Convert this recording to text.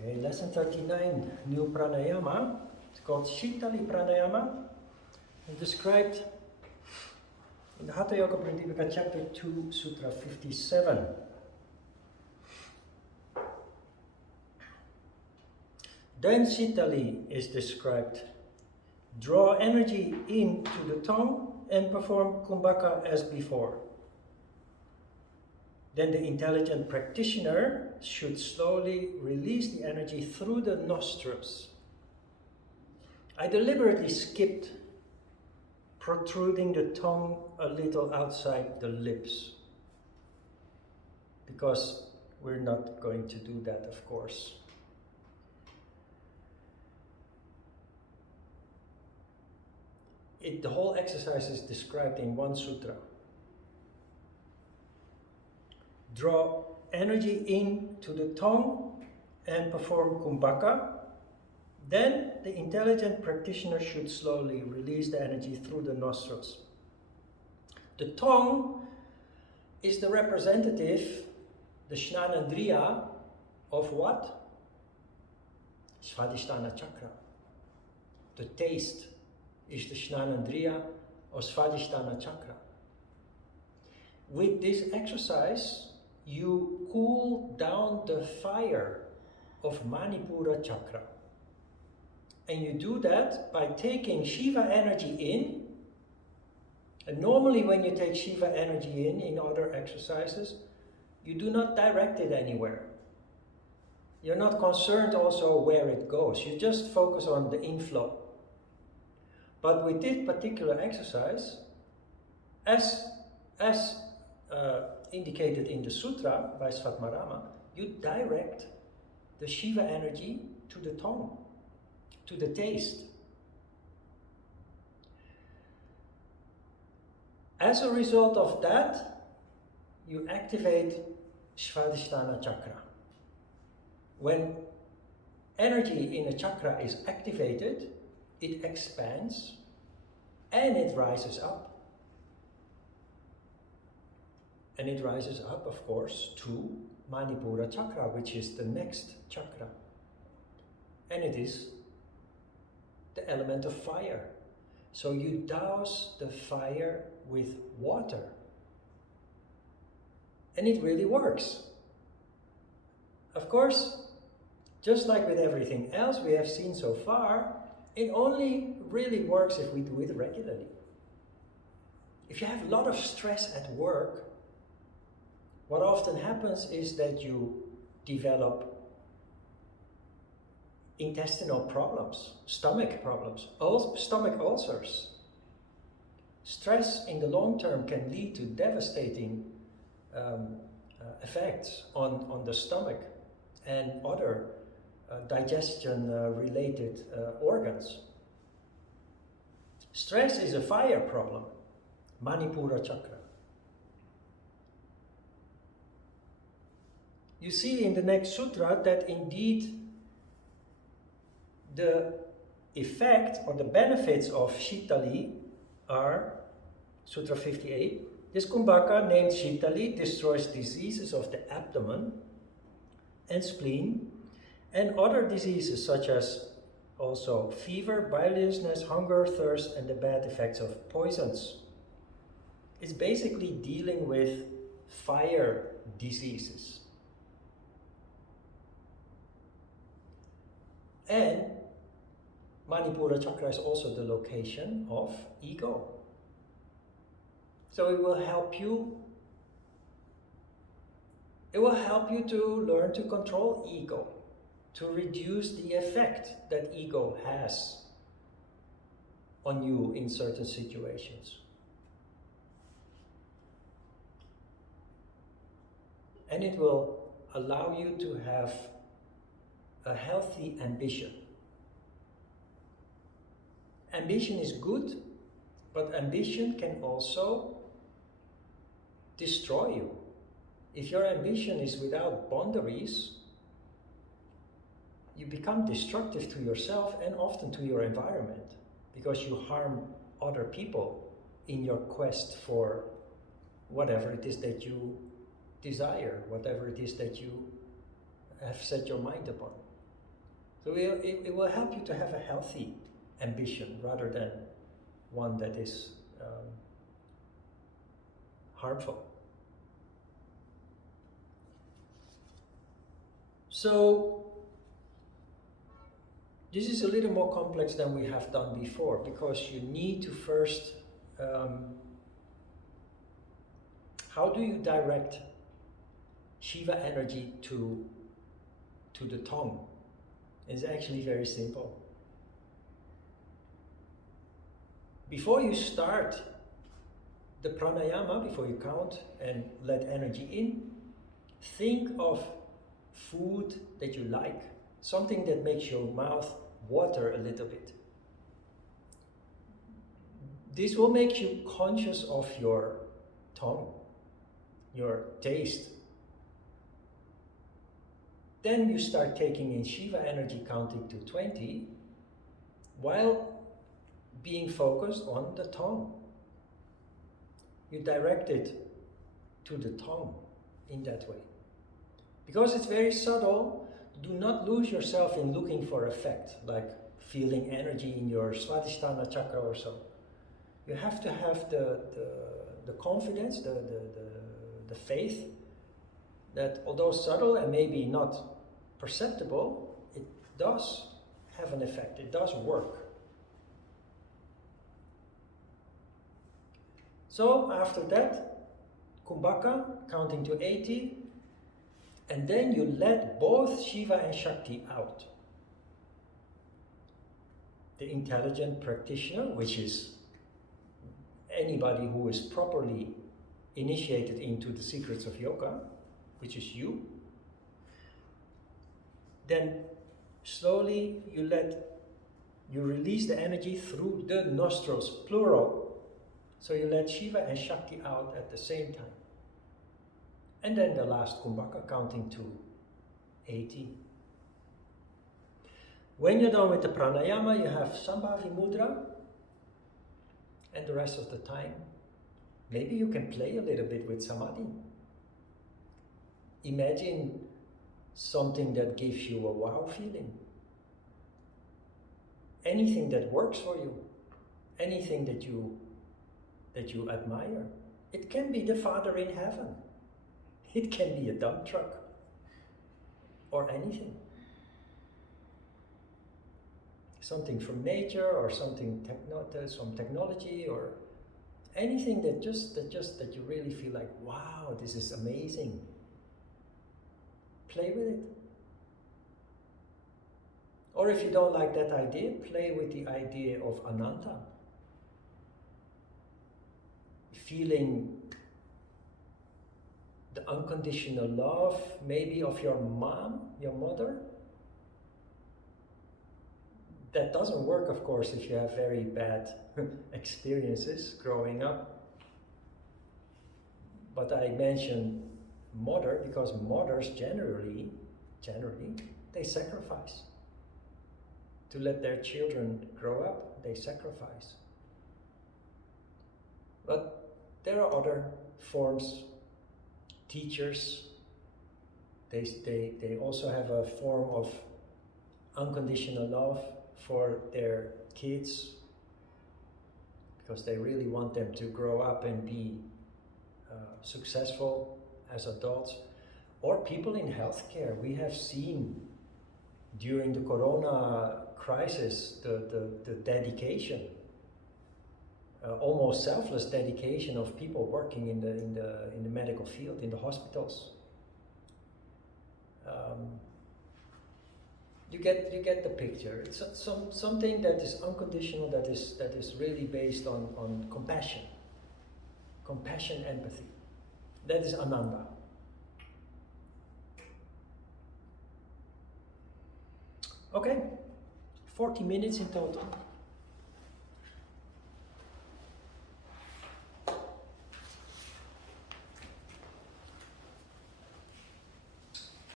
Okay, lesson 39, new pranayama. It's called Sitali Pranayama. It's described in the Hatha Yoga Pradipika, chapter 2, Sutra 57. Then Sitali is described. Draw energy into the tongue and perform kumbhaka as before. Then the intelligent practitioner should slowly release the energy through the nostrils. I deliberately skipped protruding the tongue a little outside the lips, because we're not going to do that, of course. The whole exercise is described in one sutra. Draw energy into the tongue and perform kumbhaka. Then the intelligent practitioner should slowly release the energy through the nostrils. The tongue is the representative, the Jnanendriya, of what? Svadhisthana chakra. The taste is the Jnanendriya of Svadhisthana chakra. With this exercise, you cool down the fire of Manipura chakra. And you do that by taking Shiva energy in. And normally when you take Shiva energy in other exercises, you do not direct it anywhere. You're not concerned also where it goes. You just focus on the inflow. But with this particular exercise, as indicated in the sutra by Svatmarama, you direct the Shiva energy to the tongue, to the taste. As a result of that, you activate Svadhisthana chakra. When energy in a chakra is activated, it expands and it rises up. And it rises up, of course, to Manipura chakra, which is the next chakra. And it is the element of fire. So you douse the fire with water. And it really works. Of course, just like with everything else we have seen so far, it only really works if we do it regularly. If you have a lot of stress at work, what often happens is that you develop intestinal problems, stomach problems, stomach ulcers. Stress in the long term can lead to devastating effects on the stomach and other digestion-related organs. Stress is a fire problem, Manipura chakra. You see in the next sutra that indeed the effect or the benefits of Sitali are, Sutra 58, this kumbhaka named Sitali destroys diseases of the abdomen and spleen and other diseases such as also fever, biliousness, hunger, thirst, and the bad effects of poisons. It's basically dealing with fire diseases. And Manipura chakra is also the location of ego. So it will help you to learn to control ego, to reduce the effect that ego has on you in certain situations. And it will allow you to have a healthy ambition. Ambition is good, but ambition can also destroy you. If your ambition is without boundaries, you become destructive to yourself and often to your environment, because you harm other people in your quest for whatever it is that you desire, whatever it is that you have set your mind upon. So it will help you to have a healthy ambition rather than one that is harmful. So this is a little more complex than we have done before, because you need to first, how do you direct Shiva energy to the tongue? It's actually very simple. Before you start the pranayama, before you count and let energy in, think of food that you like, something that makes your mouth water a little bit. This will make you conscious of your tongue, your taste. Then you start taking in Shiva energy, counting to 20, while being focused on the tongue. You direct it to the tongue in that way. Because it's very subtle, do not lose yourself in looking for effect, like feeling energy in your Swadhisthana chakra or so. You have to have the confidence, the faith that although subtle and maybe not perceptible, it does have an effect, it does work. So after that, Kumbhaka, counting to 80, and then you let both Shiva and Shakti out. The intelligent practitioner, which is anybody who is properly initiated into the secrets of yoga, which is you, then slowly you release the energy through the nostrils, plural. So you let Shiva and Shakti out at the same time. And then the last Kumbhaka, counting to 80. When you're done with the pranayama, you have Sambhavi Mudra, and the rest of the time, maybe you can play a little bit with Samadhi. Imagine something that gives you a wow feeling. Anything that works for you, anything that you admire. It can be the Father in heaven. It can be a dump truck or anything. Something from nature or something some technology or anything that you really feel like, wow, this is amazing. Play with it. Or if you don't like that idea, play with the idea of Ananta. Feeling the unconditional love, maybe of your mom, your mother. That doesn't work, of course, if you have very bad experiences growing up. But I mention mother because mothers generally, they sacrifice. To let their children grow up, they sacrifice. But there are other forms. Teachers, they also have a form of unconditional love for their kids because they really want them to grow up and be successful as adults. Or people in healthcare. We have seen during the corona crisis the dedication, almost selfless dedication of people working in the medical field, in the hospitals. You get the picture. It's something that is unconditional, that is really based on compassion, empathy. That is Ananda. Okay, 40 minutes in total.